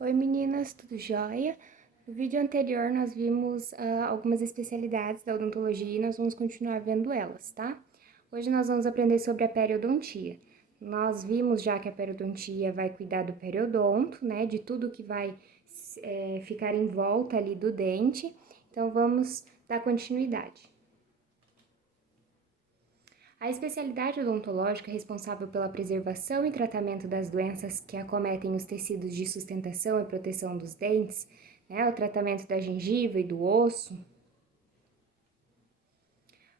Oi meninas, tudo jóia? No vídeo anterior nós vimos algumas especialidades da odontologia e nós vamos continuar vendo elas, tá? Hoje nós vamos aprender sobre a periodontia. Nós vimos já que a periodontia vai cuidar do periodonto, né? De tudo que vai ficar em volta ali do dente. Então vamos dar continuidade. A especialidade odontológica é responsável pela preservação e tratamento das doenças que acometem os tecidos de sustentação e proteção dos dentes, né, o tratamento da gengiva e do osso.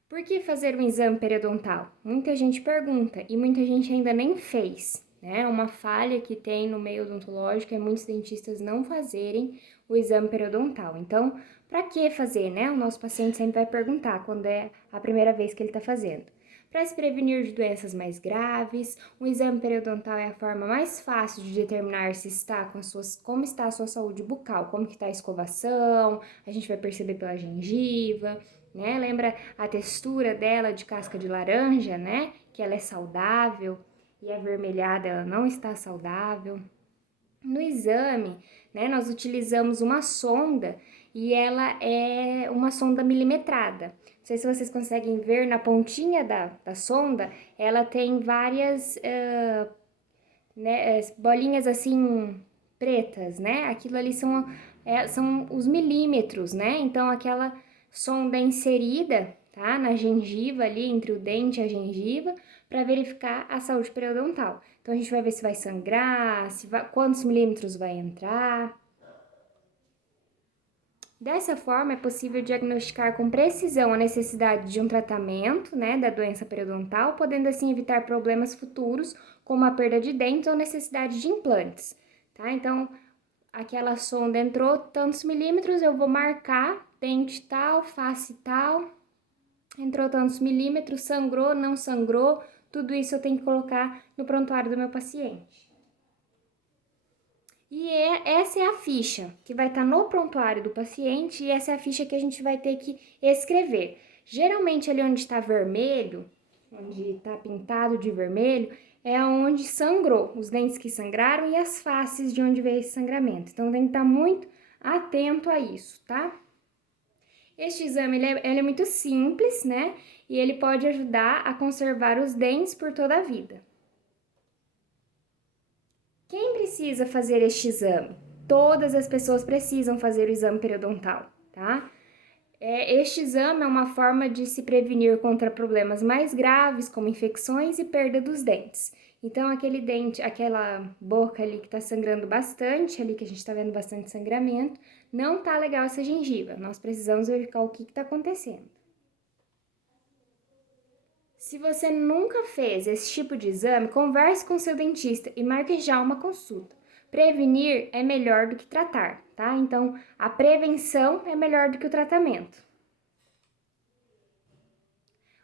Por que fazer um exame periodontal? Muita gente pergunta e muita gente ainda nem fez, né? Uma falha que tem no meio odontológico é muitos dentistas não fazerem o exame periodontal. Então, para que fazer, né? O nosso paciente sempre vai perguntar quando é a primeira vez que ele está fazendo. Para se prevenir de doenças mais graves, o exame periodontal é a forma mais fácil de determinar se está como está a sua saúde bucal, como que está a escovação, a gente vai perceber pela gengiva, né? Lembra a textura dela de casca de laranja, né? Que ela é saudável e avermelhada ela não está saudável. No exame, né, nós utilizamos uma sonda e ela é uma sonda milimetrada. Não sei se vocês conseguem ver na pontinha da sonda, ela tem várias bolinhas assim pretas, né? Aquilo ali são os milímetros, né? Então aquela sonda inserida, tá? Na gengiva ali, entre o dente e a gengiva, para verificar a saúde periodontal. Então a gente vai ver se vai sangrar, quantos milímetros vai entrar. Dessa forma, é possível diagnosticar com precisão a necessidade de um tratamento, né, da doença periodontal, podendo assim evitar problemas futuros, como a perda de dentes ou necessidade de implantes, tá? Então, aquela sonda entrou tantos milímetros, eu vou marcar dente tal, face tal, entrou tantos milímetros, sangrou, não sangrou, tudo isso eu tenho que colocar no prontuário do meu paciente. E essa é a ficha que vai estar no prontuário do paciente e essa é a ficha que a gente vai ter que escrever. Geralmente ali onde está vermelho, onde está pintado de vermelho, é onde sangrou, os dentes que sangraram e as faces de onde veio esse sangramento. Então tem que estar muito atento a isso, tá? Este exame ele é muito simples, né? E ele pode ajudar a conservar os dentes por toda a vida. Quem precisa fazer este exame? Todas as pessoas precisam fazer o exame periodontal, tá? Este exame é uma forma de se prevenir contra problemas mais graves, como infecções e perda dos dentes. Então, aquele dente, aquela boca ali que tá sangrando bastante, ali que a gente tá vendo bastante sangramento, não tá legal essa gengiva. Nós precisamos verificar o que tá acontecendo. Se você nunca fez esse tipo de exame, converse com seu dentista e marque já uma consulta. Prevenir é melhor do que tratar, tá? Então, a prevenção é melhor do que o tratamento.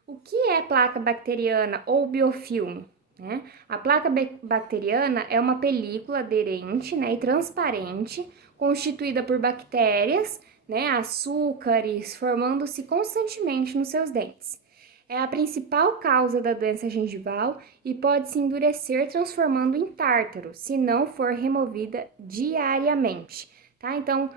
O que é placa bacteriana ou biofilme? Né? A placa bacteriana é uma película aderente, né, e transparente, constituída por bactérias, né, açúcares, formando-se constantemente nos seus dentes. É a principal causa da doença gengival e pode se endurecer transformando em tártaro, se não for removida diariamente, tá? Então,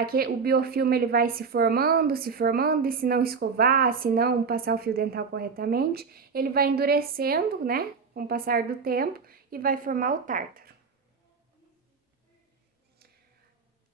aqui, o biofilme ele vai se formando, e se não escovar, se não passar o fio dental corretamente, ele vai endurecendo, né, com o passar do tempo e vai formar o tártaro.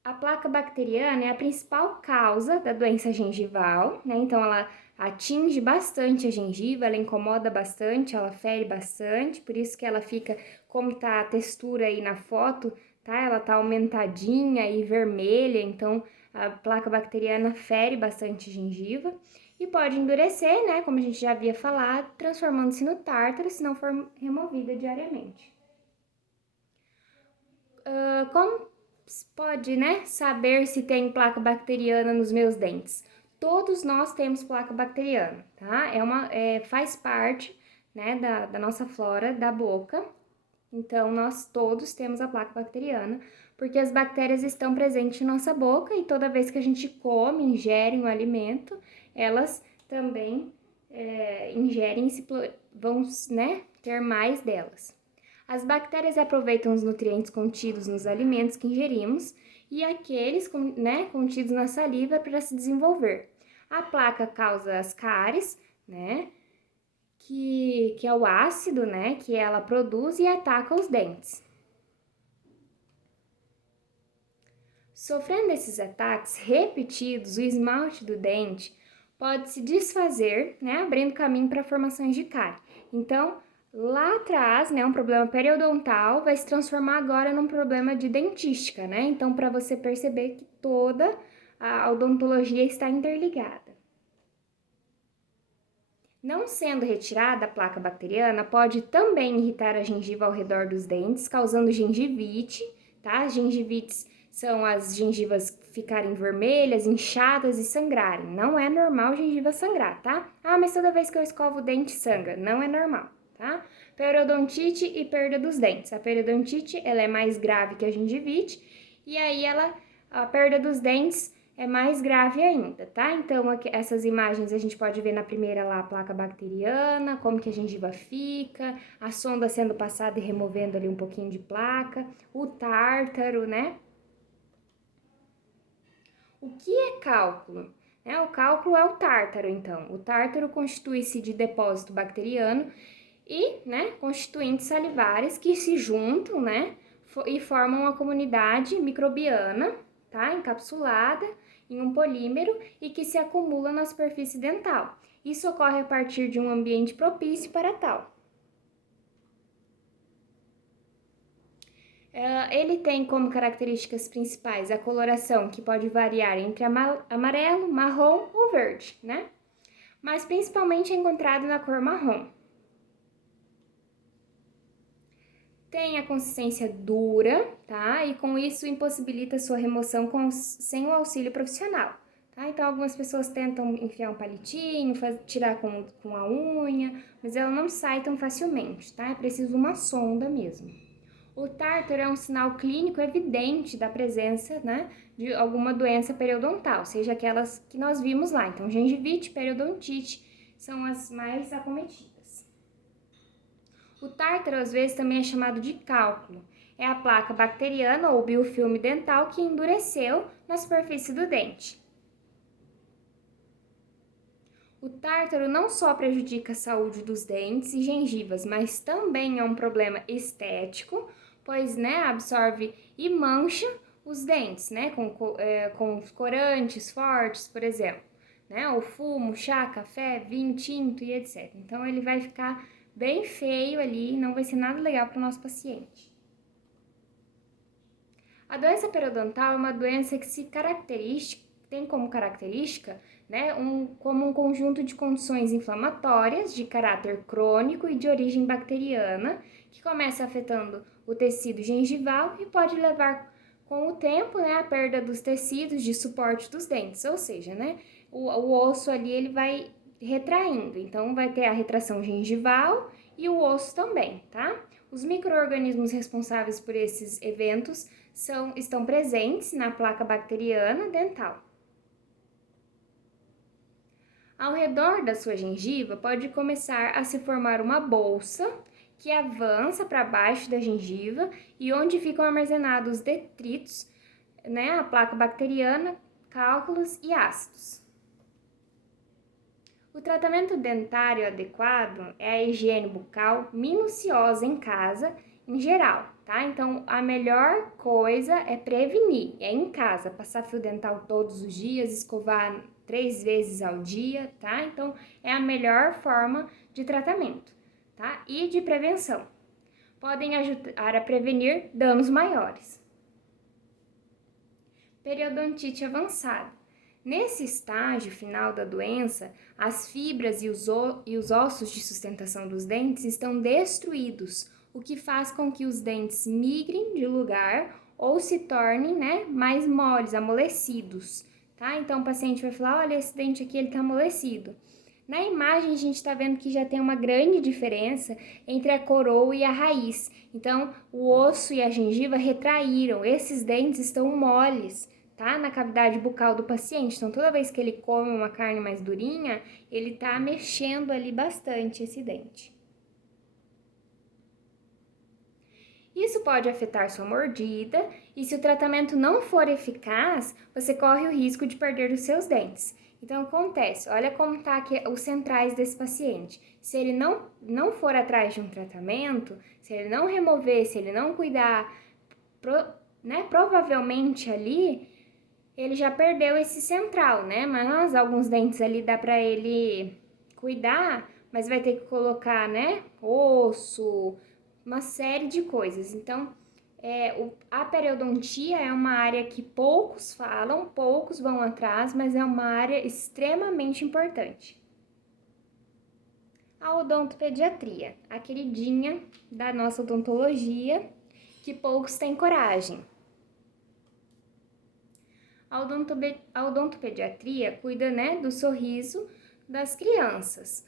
A placa bacteriana é a principal causa da doença gengival, né? Então ela atinge bastante a gengiva, ela incomoda bastante, ela fere bastante, por isso que ela fica, como tá a textura aí na foto, tá? Ela tá aumentadinha e vermelha, então a placa bacteriana fere bastante a gengiva e pode endurecer, né? Como a gente já havia falado, transformando-se no tártaro se não for removida diariamente. Como pode, né, saber se tem placa bacteriana nos meus dentes? Todos nós temos placa bacteriana, tá? Faz parte, né, da nossa flora da boca. Então, nós todos temos a placa bacteriana, porque as bactérias estão presentes em nossa boca e toda vez que a gente come, ingere um alimento, elas também ingerem, vão, né, ter mais delas. As bactérias aproveitam os nutrientes contidos nos alimentos que ingerimos e aqueles, né, contidos na saliva para se desenvolver. A placa causa as cáries, né, que é o ácido, né, que ela produz e ataca os dentes. Sofrendo esses ataques repetidos, o esmalte do dente pode se desfazer, né, abrindo caminho para formações de cárie. Então, lá atrás, né, um problema periodontal vai se transformar agora num problema de dentística, né? Então, para você perceber que toda a odontologia está interligada. Não sendo retirada a placa bacteriana, pode também irritar a gengiva ao redor dos dentes, causando gengivite, tá? As gengivites são as gengivas ficarem vermelhas, inchadas e sangrarem. Não é normal gengiva sangrar, tá? Ah, mas toda vez que eu escovo o dente sangra. Não é normal, tá? Periodontite e perda dos dentes. A periodontite, ela é mais grave que a gengivite e aí a perda dos dentes é mais grave ainda, tá? Então, essas imagens a gente pode ver na primeira lá a placa bacteriana, como que a gengiva fica, a sonda sendo passada e removendo ali um pouquinho de placa, o tártaro, né? O que é cálculo? O cálculo é o tártaro, então. O tártaro constitui-se de depósito bacteriano e, né, constituintes salivares que se juntam, né, e formam uma comunidade microbiana, tá, encapsulada em um polímero e que se acumula na superfície dental. Isso ocorre a partir de um ambiente propício para tal. Ele tem como características principais a coloração, que pode variar entre amarelo, marrom ou verde, né? Mas principalmente é encontrado na cor marrom. Tem a consistência dura, tá? E com isso impossibilita sua remoção sem o auxílio profissional, tá? Então algumas pessoas tentam enfiar um palitinho, tirar com a unha, mas ela não sai tão facilmente, tá? É preciso uma sonda mesmo. O tártaro é um sinal clínico evidente da presença, né, de alguma doença periodontal, seja aquelas que nós vimos lá. Então, gengivite, periodontite são as mais acometidas. O tártaro, às vezes, também é chamado de cálculo. É a placa bacteriana ou biofilme dental que endureceu na superfície do dente. O tártaro não só prejudica a saúde dos dentes e gengivas, mas também é um problema estético, pois, né, absorve e mancha os dentes, né, com corantes fortes, por exemplo, né, o fumo, chá, café, vinho tinto e etc. Então, ele vai ficar bem feio ali, não vai ser nada legal para o nosso paciente. A doença periodontal é uma doença que tem como característica, né, como um conjunto de condições inflamatórias de caráter crônico e de origem bacteriana, que começa afetando o tecido gengival e pode levar com o tempo, né, a perda dos tecidos de suporte dos dentes, ou seja, né, o osso ali ele vai retraindo, então vai ter a retração gengival e o osso também, tá? Os micro-organismos responsáveis por esses eventos estão presentes na placa bacteriana dental. Ao redor da sua gengiva pode começar a se formar uma bolsa que avança para baixo da gengiva e onde ficam armazenados detritos, né, a placa bacteriana, cálculos e ácidos. O tratamento dentário adequado é a higiene bucal minuciosa em casa, em geral, tá? Então, a melhor coisa é prevenir, é em casa, passar fio dental todos os dias, escovar 3 vezes ao dia, tá? Então, é a melhor forma de tratamento, tá? E de prevenção. Podem ajudar a prevenir danos maiores. Periodontite avançada. Nesse estágio final da doença, as fibras e os ossos de sustentação dos dentes estão destruídos, o que faz com que os dentes migrem de lugar ou se tornem, né, mais moles, amolecidos, tá? Então o paciente vai falar, olha, esse dente aqui ele tá amolecido. Na imagem a gente está vendo que já tem uma grande diferença entre a coroa e a raiz. Então o osso e a gengiva retraíram, esses dentes estão moles, tá? Na cavidade bucal do paciente. Então, toda vez que ele come uma carne mais durinha, ele tá mexendo ali bastante esse dente. Isso pode afetar sua mordida e se o tratamento não for eficaz, você corre o risco de perder os seus dentes. Então acontece, olha como tá aqui os centrais desse paciente. Se ele não for atrás de um tratamento, se ele não remover, se ele não cuidar, provavelmente ali ele já perdeu esse central, né? Mas alguns dentes ali dá para ele cuidar, mas vai ter que colocar, né, osso, uma série de coisas. Então, a periodontia é uma área que poucos falam, poucos vão atrás, mas é uma área extremamente importante. A odontopediatria, a queridinha da nossa odontologia, que poucos têm coragem. A odontopediatria cuida, né, do sorriso das crianças.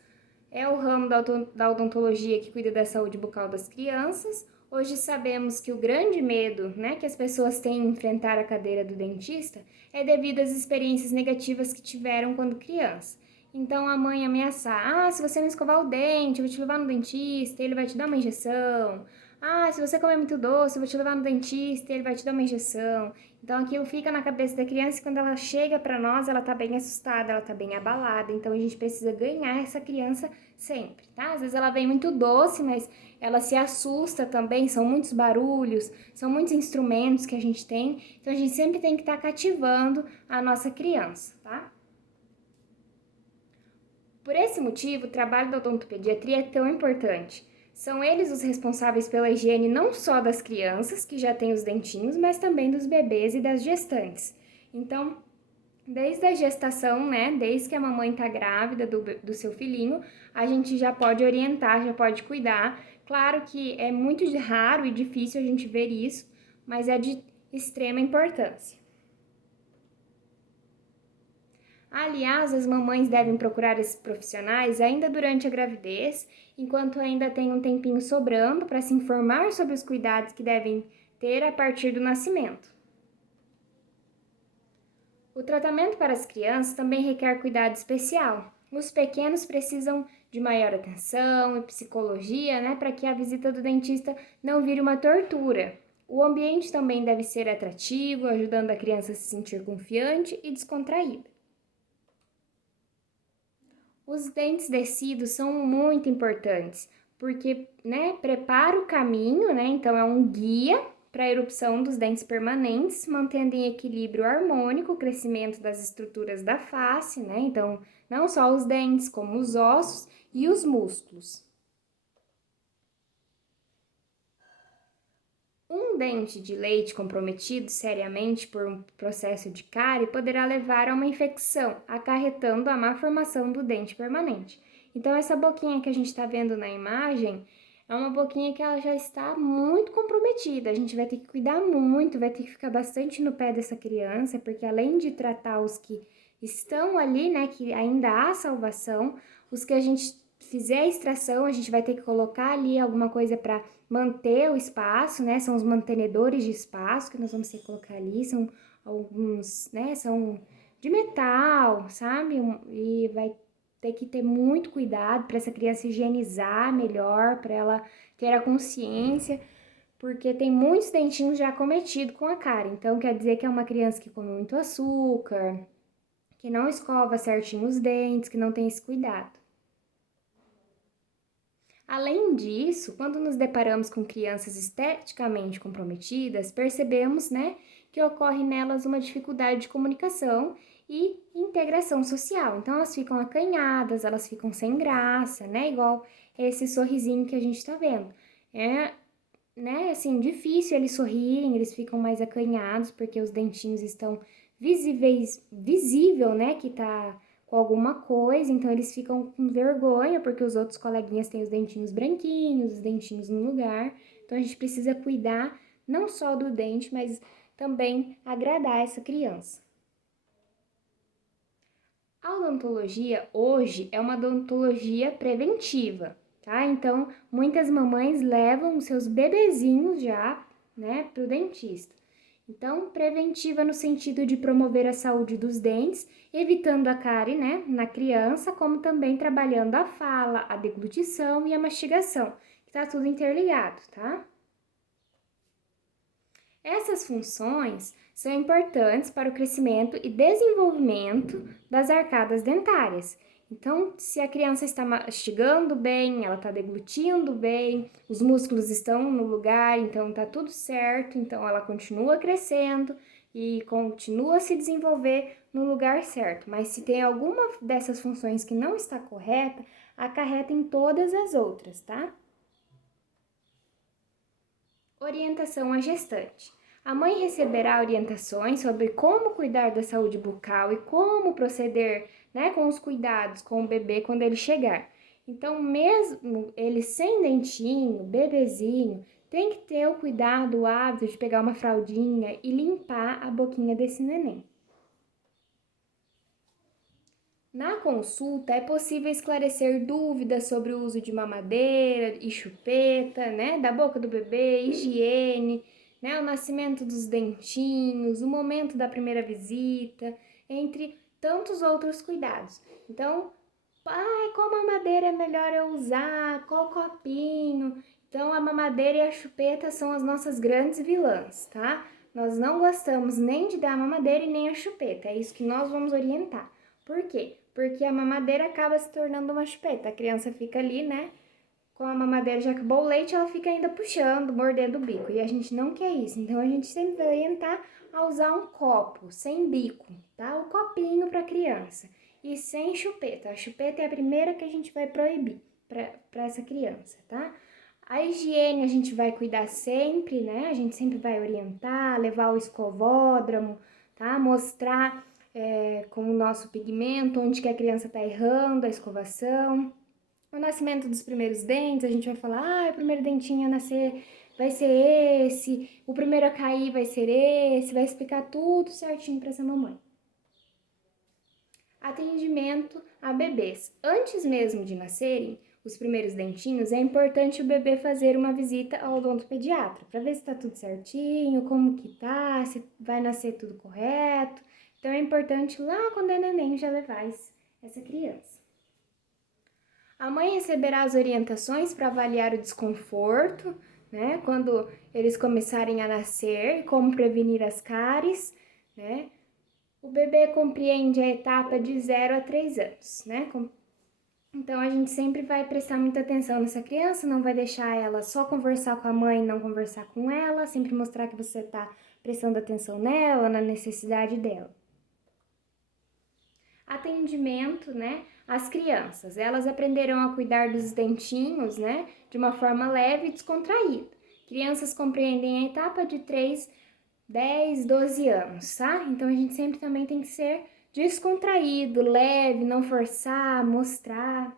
É o ramo da odontologia que cuida da saúde bucal das crianças. Hoje sabemos que o grande medo, né, que as pessoas têm em enfrentar a cadeira do dentista é devido às experiências negativas que tiveram quando criança. Então a mãe ameaçar, se você não escovar o dente, eu vou te levar no dentista, ele vai te dar uma injeção. Se você comer muito doce, eu vou te levar no dentista, ele vai te dar uma injeção. Então aquilo fica na cabeça da criança e quando ela chega para nós, ela tá bem assustada, ela tá bem abalada. Então a gente precisa ganhar essa criança sempre, tá? Às vezes ela vem muito doce, mas ela se assusta também, são muitos barulhos, são muitos instrumentos que a gente tem. Então a gente sempre tem que estar cativando a nossa criança, tá? Por esse motivo, o trabalho da odontopediatria é tão importante. São eles os responsáveis pela higiene não só das crianças, que já têm os dentinhos, mas também dos bebês e das gestantes. Então, desde a gestação, né, desde que a mamãe está grávida do seu filhinho, a gente já pode orientar, já pode cuidar. Claro que é muito raro e difícil a gente ver isso, mas é de extrema importância. Aliás, as mamães devem procurar esses profissionais ainda durante a gravidez, enquanto ainda tem um tempinho sobrando para se informar sobre os cuidados que devem ter a partir do nascimento. O tratamento para as crianças também requer cuidado especial. Os pequenos precisam de maior atenção e psicologia, né, para que a visita do dentista não vire uma tortura. O ambiente também deve ser atrativo, ajudando a criança a se sentir confiante e descontraída. Os dentes descidos são muito importantes, porque, né, prepara o caminho, né? Então é um guia para a erupção dos dentes permanentes, mantendo em equilíbrio harmônico o crescimento das estruturas da face, né? Então, não só os dentes, como os ossos e os músculos. Um dente de leite comprometido seriamente por um processo de cárie poderá levar a uma infecção, acarretando a má formação do dente permanente. Então, essa boquinha que a gente está vendo na imagem é uma boquinha que ela já está muito comprometida. A gente vai ter que cuidar muito, vai ter que ficar bastante no pé dessa criança, porque além de tratar os que estão ali, né, que ainda há salvação, os que a gente fizer a extração, a gente vai ter que colocar ali alguma coisa para manter o espaço, né? São os mantenedores de espaço que nós vamos ter que colocar ali, são alguns, né? São de metal, sabe? E vai ter que ter muito cuidado para essa criança higienizar melhor, para ela ter a consciência, porque tem muitos dentinhos já acometidos com a cárie. Então, quer dizer que é uma criança que come muito açúcar, que não escova certinho os dentes, que não tem esse cuidado. Além disso, quando nos deparamos com crianças esteticamente comprometidas, percebemos, né, que ocorre nelas uma dificuldade de comunicação e integração social. Então, elas ficam acanhadas, elas ficam sem graça, né, igual esse sorrisinho que a gente tá vendo. É, né, assim, difícil eles sorrirem, eles ficam mais acanhados porque os dentinhos estão visível, né, que tá com alguma coisa, então eles ficam com vergonha porque os outros coleguinhas têm os dentinhos branquinhos, os dentinhos no lugar. Então a gente precisa cuidar não só do dente, mas também agradar essa criança. A odontologia hoje é uma odontologia preventiva, tá? Então muitas mamães levam os seus bebezinhos já, né, para o dentista. Então, preventiva no sentido de promover a saúde dos dentes, evitando a cárie, né, na criança, como também trabalhando a fala, a deglutição e a mastigação, que tá tudo interligado, tá? Essas funções são importantes para o crescimento e desenvolvimento das arcadas dentárias. Então, se a criança está mastigando bem, ela está deglutindo bem, os músculos estão no lugar, então está tudo certo, então ela continua crescendo e continua a se desenvolver no lugar certo. Mas se tem alguma dessas funções que não está correta, acarreta em todas as outras, tá? Orientação à gestante. A mãe receberá orientações sobre como cuidar da saúde bucal e como proceder, né, com os cuidados com o bebê quando ele chegar. Então, mesmo ele sem dentinho, bebezinho, tem que ter o cuidado, o hábito de pegar uma fraldinha e limpar a boquinha desse neném. Na consulta, é possível esclarecer dúvidas sobre o uso de mamadeira e chupeta, né, da boca do bebê, higiene, né, o nascimento dos dentinhos, o momento da primeira visita, entre tantos outros cuidados. Então, qual mamadeira é melhor eu usar? Qual copinho? Então, a mamadeira e a chupeta são as nossas grandes vilãs, tá? Nós não gostamos nem de dar a mamadeira e nem a chupeta, é isso que nós vamos orientar. Por quê? Porque a mamadeira acaba se tornando uma chupeta. A criança fica ali, né? Com a mamadeira já acabou o leite, ela fica ainda puxando, mordendo o bico. E a gente não quer isso. Então, a gente sempre vai orientar a usar um copo sem bico, tá? O copinho para criança. E sem chupeta. A chupeta é a primeira que a gente vai proibir para essa criança, tá? A higiene a gente vai cuidar sempre, né? A gente sempre vai orientar, levar o escovódromo, tá? Mostrar com o nosso pigmento onde que a criança está errando, a escovação. O nascimento dos primeiros dentes, a gente vai falar, o primeiro dentinho a nascer vai ser esse, o primeiro a cair vai ser esse, vai explicar tudo certinho para essa mamãe. Atendimento a bebês. Antes mesmo de nascerem, os primeiros dentinhos, é importante o bebê fazer uma visita ao odontopediatra para ver se está tudo certinho, como que tá, se vai nascer tudo correto. Então é importante lá quando é neném já levar essa criança. A mãe receberá as orientações para avaliar o desconforto, né, quando eles começarem a nascer, como prevenir as cáries, né. O bebê compreende a etapa de 0 a 3 anos, né? Então, a gente sempre vai prestar muita atenção nessa criança, não vai deixar ela só conversar com a mãe, não conversar com ela, sempre mostrar que você está prestando atenção nela, na necessidade dela. Atendimento, né, às crianças. Elas aprenderão a cuidar dos dentinhos, né, de uma forma leve e descontraída. Crianças compreendem a etapa de 3, 10, 12 anos, tá? Então, a gente sempre também tem que ser descontraído, leve, não forçar, mostrar.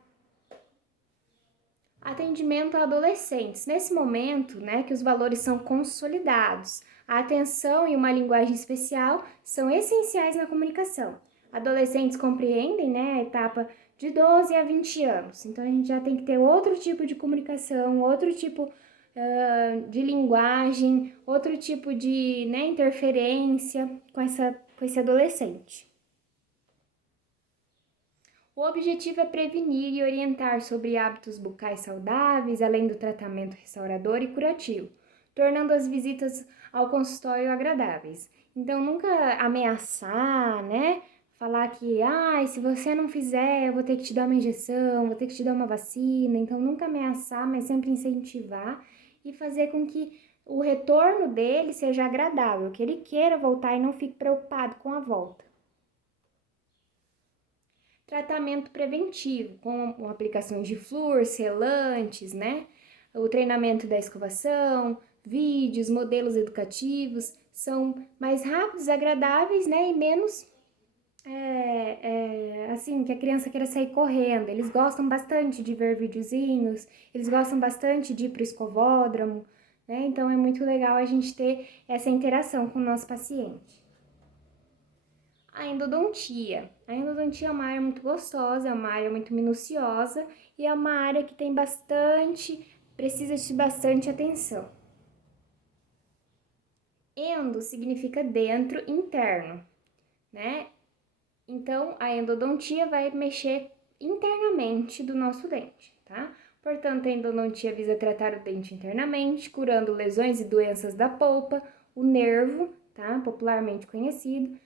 Atendimento a adolescentes. Nesse momento, né, que os valores são consolidados, a atenção e uma linguagem especial são essenciais na comunicação. Adolescentes compreendem, né, a etapa de 12 a 20 anos. Então, a gente já tem que ter outro tipo de comunicação, outro tipo de linguagem, outro tipo de, né, interferência com esse adolescente. O objetivo é prevenir e orientar sobre hábitos bucais saudáveis, além do tratamento restaurador e curativo, tornando as visitas ao consultório agradáveis. Então, nunca ameaçar, né? Falar que, se você não fizer, eu vou ter que te dar uma injeção, vou ter que te dar uma vacina. Então, nunca ameaçar, mas sempre incentivar e fazer com que o retorno dele seja agradável, que ele queira voltar e não fique preocupado com a volta. Tratamento preventivo, com aplicações de flúor, selantes, né? O treinamento da escovação, vídeos, modelos educativos, são mais rápidos, agradáveis, né? E menos, assim, que a criança queira sair correndo. Eles gostam bastante de ver videozinhos, eles gostam bastante de ir para o escovódromo, né? Então, é muito legal a gente ter essa interação com o nosso paciente. A endodontia. A endodontia é uma área muito gostosa, é uma área muito minuciosa e é uma área que tem precisa de bastante atenção. Endo significa dentro, interno, né? Então, a endodontia vai mexer internamente do nosso dente, tá? Portanto, a endodontia visa tratar o dente internamente, curando lesões e doenças da polpa, o nervo, tá? Popularmente conhecido,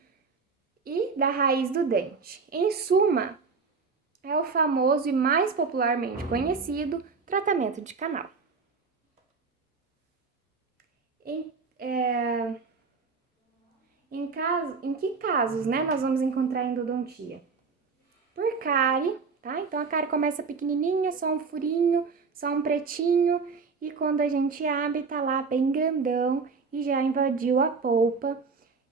e da raiz do dente. Em suma, é o famoso e mais popularmente conhecido tratamento de canal. Em que casos, né, nós vamos encontrar endodontia? Por cárie, tá? Então a cárie começa pequenininha, só um furinho, só um pretinho, e quando a gente abre, tá lá bem grandão e já invadiu a polpa.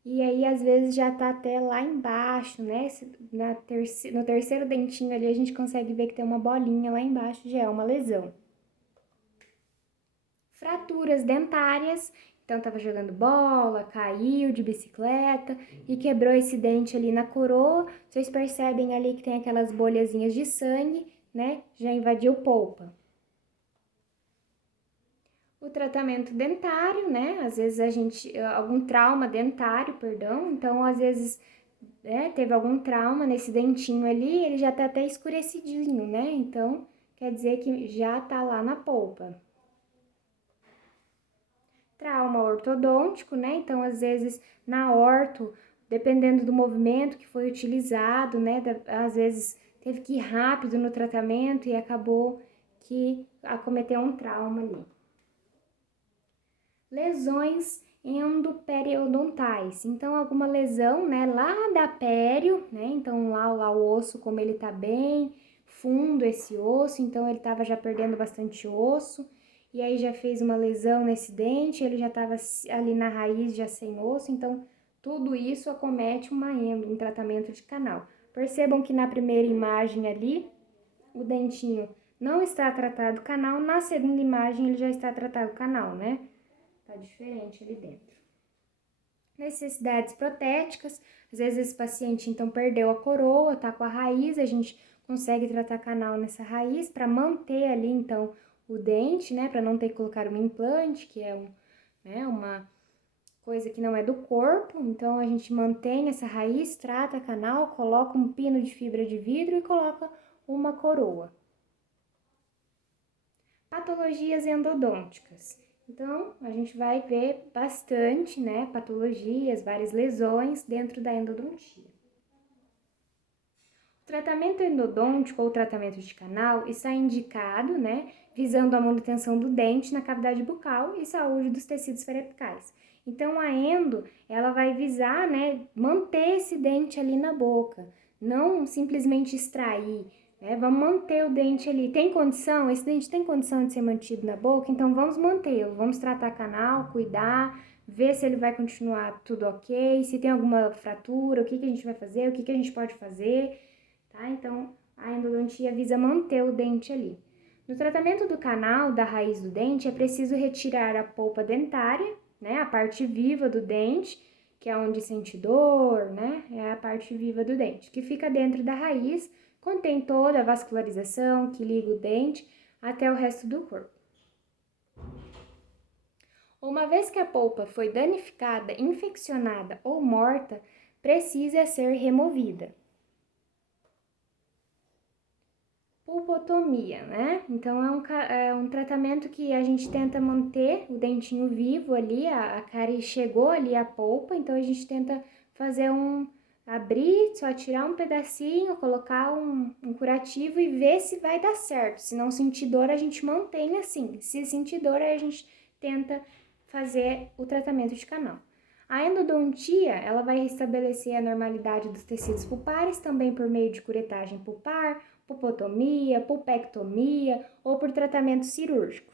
E aí, às vezes, já tá até lá embaixo, né? No terceiro dentinho ali, a gente consegue ver que tem uma bolinha lá embaixo, já é uma lesão. Fraturas dentárias, então tava jogando bola, caiu de bicicleta e quebrou esse dente ali na coroa. Vocês percebem ali que tem aquelas bolhazinhas de sangue, né? Já invadiu polpa. O tratamento dentário, né? Às vezes algum trauma dentário, perdão. Então, às vezes, teve algum trauma nesse dentinho ali, ele já tá até escurecidinho, né? Então, quer dizer que já tá lá na polpa. Trauma ortodôntico, né? Então, às vezes, na orto, dependendo do movimento que foi utilizado, né? Às vezes, teve que ir rápido no tratamento e acabou que acometeu um trauma ali. Lesões endoperiodontais. Então, alguma lesão, né, lá da pério, né? Então, lá o osso, como ele tá bem fundo esse osso, então ele tava já perdendo bastante osso, e aí já fez uma lesão nesse dente, ele já tava ali na raiz já sem osso, então tudo isso acomete um tratamento de canal. Percebam que na primeira imagem ali, o dentinho não está tratado canal, na segunda imagem ele já está tratado canal, né? Tá diferente ali dentro. Necessidades protéticas, às vezes esse paciente então perdeu a coroa, tá com a raiz, a gente consegue tratar canal nessa raiz para manter ali então o dente, né, para não ter que colocar um implante, que é uma coisa que não é do corpo, então a gente mantém essa raiz, trata canal, coloca um pino de fibra de vidro e coloca uma coroa. Patologias endodônticas. Então, a gente vai ver bastante, né, patologias, várias lesões dentro da endodontia. O tratamento endodôntico ou tratamento de canal está indicado, né, visando a manutenção do dente na cavidade bucal e saúde dos tecidos periapicais. Então, a endo, ela vai visar, né, manter esse dente ali na boca, não simplesmente extrair, né? Vamos manter o dente ali. Tem condição? Esse dente tem condição de ser mantido na boca? Então, vamos mantê-lo. Vamos tratar canal, cuidar, ver se ele vai continuar tudo ok, se tem alguma fratura, o que a gente vai fazer, o que a gente pode fazer, tá? Então, a endodontia visa manter o dente ali. No tratamento do canal, da raiz do dente, é preciso retirar a polpa dentária, né? A parte viva do dente, que é onde sente dor, né? É a parte viva do dente, que fica dentro da raiz, contém toda a vascularização que liga o dente até o resto do corpo. Uma vez que a polpa foi danificada, infeccionada ou morta, precisa ser removida. Pulpotomia, né? Então é um tratamento que a gente tenta manter o dentinho vivo ali, a cárie chegou ali a polpa, então a gente tenta fazer abrir, só tirar um pedacinho, colocar um curativo e ver se vai dar certo. Se não sentir dor, a gente mantém assim. Se sentir dor, aí a gente tenta fazer o tratamento de canal. A endodontia, ela vai restabelecer a normalidade dos tecidos pulpares, também por meio de curetagem pulpar, pulpotomia, pulpectomia ou por tratamento cirúrgico.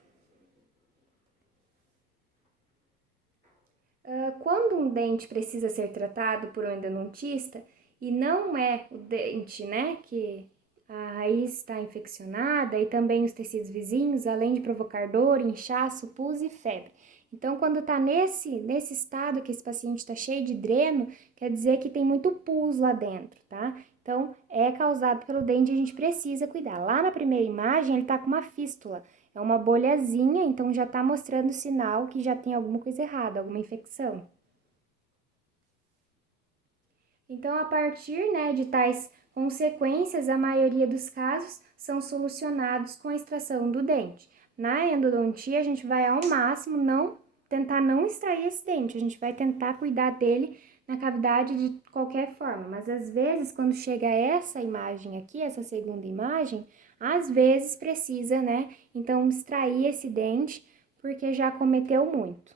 Quando um dente precisa ser tratado por um endodontista e não é o dente, né, que a raiz está infeccionada e também os tecidos vizinhos, além de provocar dor, inchaço, pus e febre. Então, quando está nesse estado que esse paciente está cheio de dreno, quer dizer que tem muito pus lá dentro, tá? Então, é causado pelo dente e a gente precisa cuidar. Lá na primeira imagem, ele está com uma fístula. É uma bolhazinha, então já está mostrando sinal que já tem alguma coisa errada, alguma infecção. Então, a partir, né, de tais consequências, a maioria dos casos são solucionados com a extração do dente. Na endodontia, a gente vai ao máximo não tentar não extrair esse dente, a gente vai tentar cuidar dele na cavidade de qualquer forma, mas às vezes quando chega essa imagem aqui, essa segunda imagem, às vezes precisa, né, então extrair esse dente porque já cometeu muito.